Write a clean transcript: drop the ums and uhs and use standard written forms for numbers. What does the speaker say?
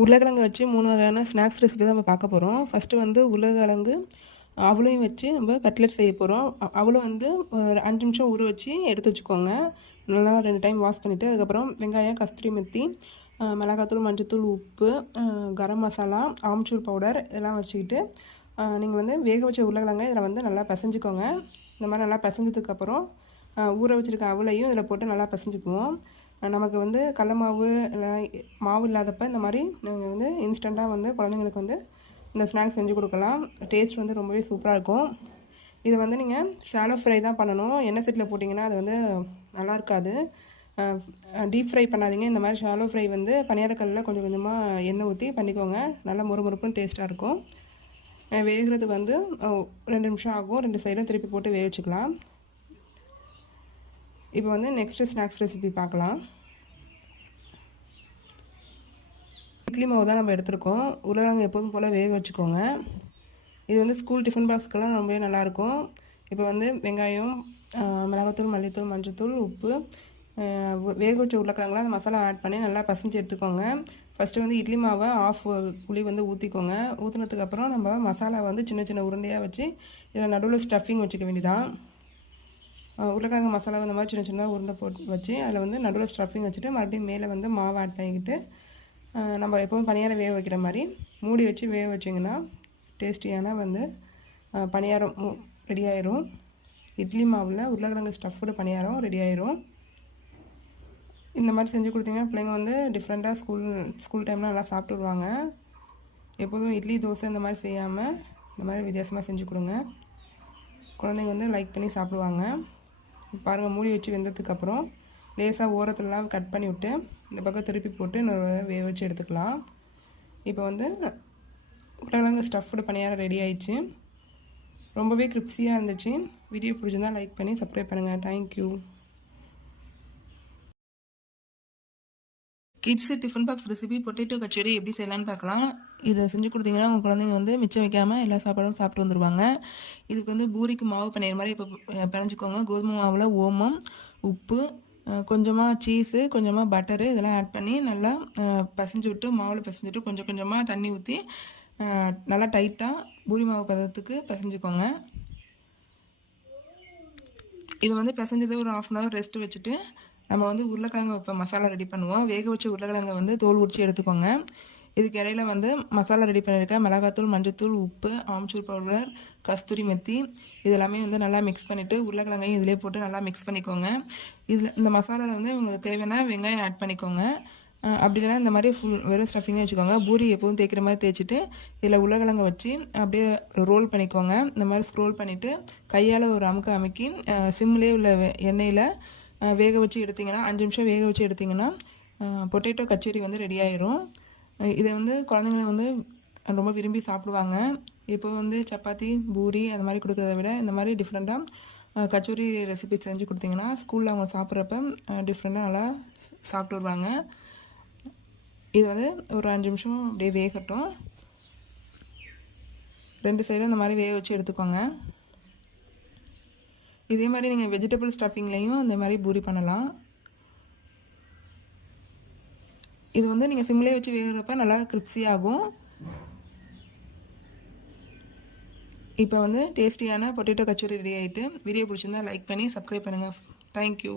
உருளைக்கிழங்கு வச்சு 3 வகையான ஸ்நாக்ஸ் ரெசிபி தான் நம்ம பார்க்க போகிறோம். ஃபஸ்ட்டு வந்து உருளைக்கிழங்கு அவளையும் வச்சு நம்ம கட்லெட் செய்ய போகிறோம். அவளும் வந்து ஒரு 5 நிமிஷம் ஊற வச்சு எடுத்து வச்சுக்கோங்க. நல்லா 2 டைம் வாஷ் பண்ணிவிட்டு அதுக்கப்புறம் வெங்காயம், கஸ்தூரி மெத்தி, மிளகாத்தூள், மஞ்சத்தூள், உப்பு, கரம் மசாலா, ஆம்ச்சூர் பவுடர் இதெல்லாம் வச்சுக்கிட்டு நீங்கள் வந்து வேக வச்ச உருளைக்கிழங்க இதில் வந்து நல்லா பிசைஞ்சிக்கோங்க. இந்த மாதிரி நல்லா பிசைஞ்சதுக்கப்புறம் ஊற வச்சுருக்க அவளையும் இதில் போட்டு நல்லா பிசைஞ்சிக்குவோம். நமக்கு வந்து கடல மாவு இல்லை மாவு இல்லாதப்போ இந்த மாதிரி நீங்கள் வந்து இன்ஸ்டண்ட்டாக வந்து குழந்தைங்களுக்கு வந்து இந்த ஸ்நாக்ஸ் செஞ்சு கொடுக்கலாம். டேஸ்ட் வந்து ரொம்பவே சூப்பராக இருக்கும். இது வந்து நீங்கள் ஷாலோ ஃப்ரை தான் பண்ணணும். எண்ணெய் சட்டியில் போட்டிங்கன்னா அது வந்து நல்லா இருக்காது. டீப் ஃப்ரை பண்ணாதீங்க. இந்த மாதிரி ஷாலோ ஃப்ரை வந்து பனியாரக்கல்லில் கொஞ்சம் கொஞ்சமாக எண்ணெய் ஊற்றி பண்ணிக்கோங்க. நல்லா முறுமுறுப்புன்னு டேஸ்ட்டாக இருக்கும். வேகிறதுக்கு வந்து 2 நிமிஷம் ஆகும். 2 சைடும் திருப்பி போட்டு வேக வச்சுக்கலாம். இப்போ வந்து நெக்ஸ்ட்டு ஸ்நாக்ஸ் ரெசிபி பார்க்கலாம். இட்லி மாவு தான் நம்ம எடுத்துருக்கோம். உருளைக்கிழங்கு எப்போதும் போல் வேக வச்சுக்கோங்க. இது வந்து ஸ்கூல் டிஃபன் பாக்ஸ்க்கெல்லாம் ரொம்பவே நல்லாயிருக்கும். இப்போ வந்து வெங்காயம், மிளகாத்தூள், மல்லித்தூள், மஞ்சத்தூள், உப்பு, வேக வச்ச உருளைக்கிழங்குலாம் அந்த மசாலா ஆட் பண்ணி நல்லா பசைஞ்சு எடுத்துக்கோங்க. ஃபஸ்ட்டு வந்து இட்லி மாவை ஆஃப் குழி வந்து ஊற்றிக்கோங்க. ஊற்றினதுக்கப்புறம் நம்ம மசாலா வந்து சின்ன சின்ன உருண்டையாக வச்சு இதில் நடுவில் ஸ்டஃபிங் வச்சுக்க வேண்டியதான். உருளைக்கிழங்கு மசாலா இந்த மாதிரி சின்ன சின்னதாக உருண்டை போட்டு வச்சு அதில் வந்து நடுவில் ஸ்டஃபிங் வச்சுட்டு மறுபடியும் மேலே வந்து மாவு ஆட் பண்ணிக்கிட்டு நம்ம எப்போதும் பணியாரம் வேக வைக்கிற மாதிரி மூடி வச்சு வேக வச்சிங்கன்னா டேஸ்டியான வந்து பணியாரம் ரெடி ஆயிரும். இட்லி மாவில் உருளைக்கிழங்கு ஸ்டஃப்டு பணியாரம் ரெடி ஆயிரும். இந்த மாதிரி செஞ்சு கொடுத்தீங்கன்னா பிள்ளைங்க வந்து டிஃப்ரெண்ட்டாக ஸ்கூல் டைமில் நல்லா சாப்பிட்டு வருவாங்க. எப்போதும் இட்லி, தோசை இந்த மாதிரி செய்யாமல் இந்த மாதிரி வித்தியாசமாக செஞ்சு கொடுங்க. குழந்தைங்க வந்து லைக் பண்ணி சாப்பிடுவாங்க. பாருங்கள், மூடி வச்சு வெந்ததுக்கப்புறம் லேசாக ஓரத்துலலாம் கட் பண்ணி விட்டு இந்த பக்கம் திருப்பி போட்டு இன்னொரு வேக வச்சு எடுத்துக்கலாம். இப்போ வந்து உருளைக்கிழங்கு ஸ்டஃப்டு பணியாரம் ரெடி ஆயிடுச்சு. ரொம்பவே கிரிப்ஸியாக இருந்துச்சு. வீடியோ பிடிச்சிருந்தால் லைக் பண்ணி சப்ஸ்கிரைப் பண்ணுங்கள். Thank you. Kids tiffin box recipe potato கச்சேரி எப்படி செய்யலான்னு பார்க்கலாம். இதை செஞ்சு கொடுத்தீங்கன்னா உங்கள் குழந்தைங்க வந்து மிச்சம் வைக்காமல் எல்லா சாப்பாடும் சாப்பிட்டு வந்துடுவாங்க. இதுக்கு வந்து பூரிக்கு மாவு பண்ணிடுற மாதிரி இப்போ பிணைஞ்சிக்கோங்க. கோதுமை மாவில் ஓமம், உப்பு, கொஞ்சமாக சீஸு, கொஞ்சமாக பட்டரு இதெல்லாம் ஆட் பண்ணி நல்லா பசைஞ்சு விட்டு மாவில் பசைஞ்சிட்டு கொஞ்சம் கொஞ்சமாக தண்ணி ஊற்றி நல்லா டைட்டாக பூரி மாவு பதத்துக்கு பசைஞ்சிக்கோங்க. இது வந்து பிசைஞ்சது ஒரு 1/2 hour ரெஸ்ட்டு வச்சுட்டு நம்ம வந்து உருளைக்கிழங்கு இப்போ மசாலா ரெடி பண்ணுவோம். வேக வச்ச உருளைக்கிழங்கை வந்து தோல் உரிச்சு எடுத்துக்கோங்க. இதுக்கு இடையில வந்து மசாலா ரெடி பண்ணியிருக்கேன். மிளகாத்தூள், மஞ்சத்தூள், உப்பு, ஆம்ச்சூர் பவுடர், கஸ்தூரி மெத்தி இதெல்லாமே வந்து நல்லா மிக்ஸ் பண்ணிவிட்டு உருளைக்கிழங்கையும் இதிலே போட்டு நல்லா மிக்ஸ் பண்ணிக்கோங்க. இந்த மசாலாவில் வந்து உங்களுக்கு தேவையான வெங்காயம் ஆட் பண்ணிக்கோங்க. அப்படி இல்லைனா இந்த மாதிரி வெறும் ஸ்டஃபிங்காக வச்சுக்கோங்க. பூரி எப்போதும் தேய்க்கிற மாதிரி தேய்ச்சிட்டு இதில் உருளைக்கிழங்கை வச்சு அப்படியே ரோல் பண்ணிக்கோங்க. இந்த மாதிரி ஸ்க்ரோல் பண்ணிவிட்டு கையால் ஒரு அமுக்கி சிம்லேயே உள்ள எண்ணெயில் வேக வச்சு எடுத்திங்கன்னா 5 நிமிஷம் வேக வச்சு எடுத்திங்கன்னா பொட்டேட்டோ கச்சேரி வந்து ரெடி ஆயிரும். இதை வந்து குழந்தைங்க வந்து ரொம்ப விரும்பி சாப்பிடுவாங்க. இப்போ வந்து சப்பாத்தி, பூரி அந்த மாதிரி கொடுக்குறத விட இந்த மாதிரி டிஃப்ரெண்ட்டாக கச்சோரி ரெசிபி செஞ்சு கொடுத்தீங்கன்னா ஸ்கூலில் அவங்க சாப்பிட்றப்ப டிஃப்ரெண்ட்டாக நல்லா சாப்பிட்டு வருவாங்க. இது வந்து ஒரு 5 நிமிஷம் அப்படியே வேகட்டும். 2 சைடும் இந்த மாதிரி வேக வச்சு எடுத்துக்கோங்க. இதே மாதிரி நீங்கள் வெஜிடபிள் ஸ்டஃபிங்லேயும் இந்த மாதிரி பூரி பண்ணலாம். இது வந்து நீங்கள் சிம்லேயே வச்சு வேகிறப்ப நல்லா கிரிப்ஸி ஆகும். இப்போ வந்து டேஸ்டியான பொட்டேட்டோ கச்சோரி ரெடி ஆகிட்டு வீடியோ பிடிச்சிருந்தா லைக் பண்ணி சப்ஸ்கிரைப் பண்ணுங்கள். தேங்க்யூ.